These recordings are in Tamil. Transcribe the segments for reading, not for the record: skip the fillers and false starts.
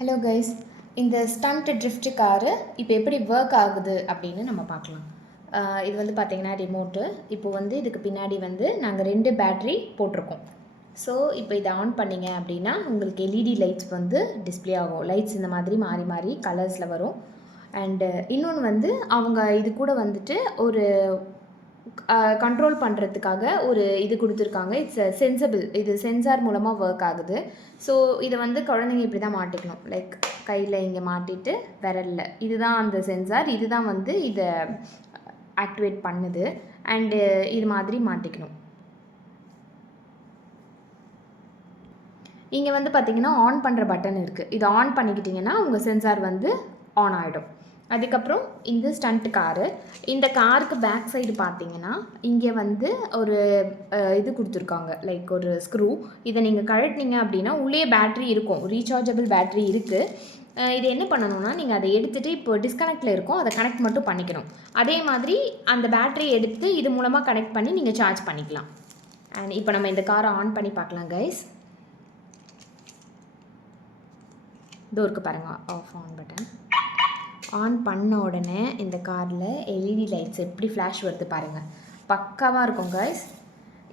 ஹலோ கைஸ், இந்த ஸ்டண்ட் ட்ரிஃப்ட் காரு இப்போ எப்படி ஒர்க் ஆகுது அப்படின்னு நம்ம பார்க்கலாம். இது வந்து பார்த்திங்கன்னா ரிமோட்டு. இப்போ வந்து இதுக்கு பின்னாடி வந்து நாங்கள் 2 பேட்ரி போட்டிருக்கோம். ஸோ இப்போ இதை ஆன் பண்ணிங்க அப்படின்னா உங்களுக்கு எல்இடி லைட்ஸ் வந்து டிஸ்பிளே ஆகும். லைட்ஸ் இந்த மாதிரி மாறி மாறி கலர்ஸில் வரும். அண்டு இன்னொன்று வந்து அவங்க இது கூட வந்துட்டு ஒரு கண்ட்ரோல் பண்ணுறதுக்காக ஒரு இது கொடுத்துருக்காங்க. It's sensible. இது சென்சார் மூலமாக ஒர்க் ஆகுது. ஸோ இதை வந்து குழந்தைங்க இப்படி தான் மாட்டிக்கணும். லைக் கையில் இங்கே மாட்டிட்டு விரலில் இதுதான் அந்த சென்சார். இதுதான் வந்து இதை ஆக்டிவேட் பண்ணுது. அண்டு இது மாதிரி மாட்டிக்கணும். இங்கே வந்து பார்த்திங்கன்னா ஆன் பண்ணுற பட்டன் இருக்குது. இதை ஆன் பண்ணிக்கிட்டிங்கன்னா உங்கள் சென்சார் வந்து ஆன் ஆகிடும். அதுக்கப்புறம் இந்த ஸ்டண்ட் காரு. இந்த காருக்கு பேக் சைடு பார்த்தீங்கன்னா இங்கே வந்து ஒரு இது கொடுத்துருக்காங்க, லைக் ஒரு ஸ்க்ரூ. இதை நீங்கள் கழட்டினீங்க அப்படின்னா உள்ளே பேட்ரி இருக்கும், ரீசார்ஜபிள் பேட்ரி இருக்குது. இது என்ன பண்ணணும்னா நீங்கள் அதை எடுத்துகிட்டு இப்போ டிஸ்கனெக்டில் இருக்கும், அதை கனெக்ட் மட்டும் பண்ணிக்கணும். அதே மாதிரி அந்த பேட்ரி எடுத்து இது மூலமாக கனெக்ட் பண்ணி நீங்கள் சார்ஜ் பண்ணிக்கலாம். அண்ட் இப்போ நம்ம இந்த காரை ஆன் பண்ணி பார்க்கலாம் கைஸ். டோருக்கு பாருங்கள், ஆஃப் ஆன் பட்டன். ஆன் பண்ண உடனே இந்த காரில் எல்இடி லைட்ஸ் எப்படி ஃப்ளாஷ் வருது பாருங்கள், பக்காவாக இருக்கும் கைஸ்.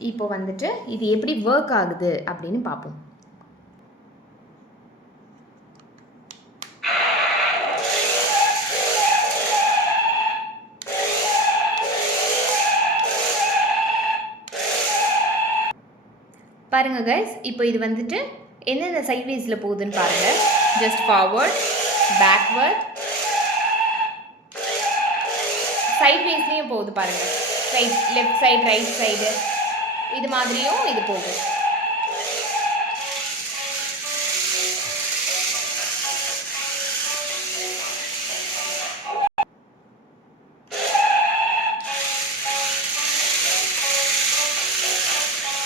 இப்போ வந்துட்டு இது எப்படி ஒர்க் ஆகுது அப்படின்னு பார்ப்போம். பாருங்கள் கைஸ், இப்போ இது வந்துட்டு எந்தெந்த சைட்வேஸில் போகுதுன்னு பாருங்கள். ஜஸ்ட் ஃபார்வர்ட், பேக்வர்ட், சைட்வேஸ்லேயும் போகுது பாருங்கள். லெஃப்ட் சைடு, ரைட் சைடு, இது மாதிரியும் இது போகுது.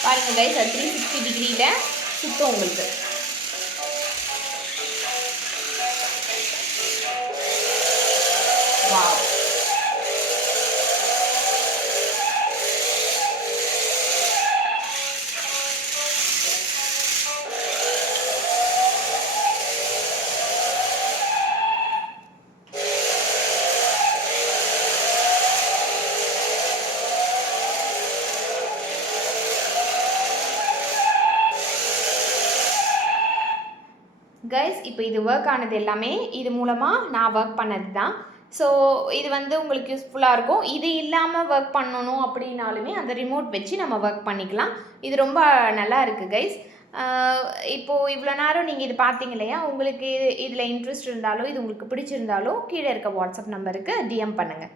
பாருங்க கைஸ், 360 டிகிரியில் சுத்தம் உங்களுக்கு. வாவ். கைஸ், இப்போ இது ஒர்க் ஆனது எல்லாமே இது மூலமாக நான் ஒர்க் பண்ணது தான். ஸோ இது வந்து உங்களுக்கு யூஸ்ஃபுல்லாக இருக்கும். இது இல்லாமல் ஒர்க் பண்ணணும் அப்படின்னாலுமே அந்த ரிமோட் வச்சு நம்ம ஒர்க் பண்ணிக்கலாம். இது ரொம்ப நல்லா இருக்குது கைஸ். இப்போது இவ்வளோ நேரம் நீங்கள் இது பார்த்தீங்க இல்லையா, உங்களுக்கு இதில் இன்ட்ரெஸ்ட் இருந்தாலோ இது உங்களுக்கு பிடிச்சிருந்தாலோ கீழே இருக்க வாட்ஸ்அப் நம்பருக்கு டிஎம் பண்ணுங்கள்.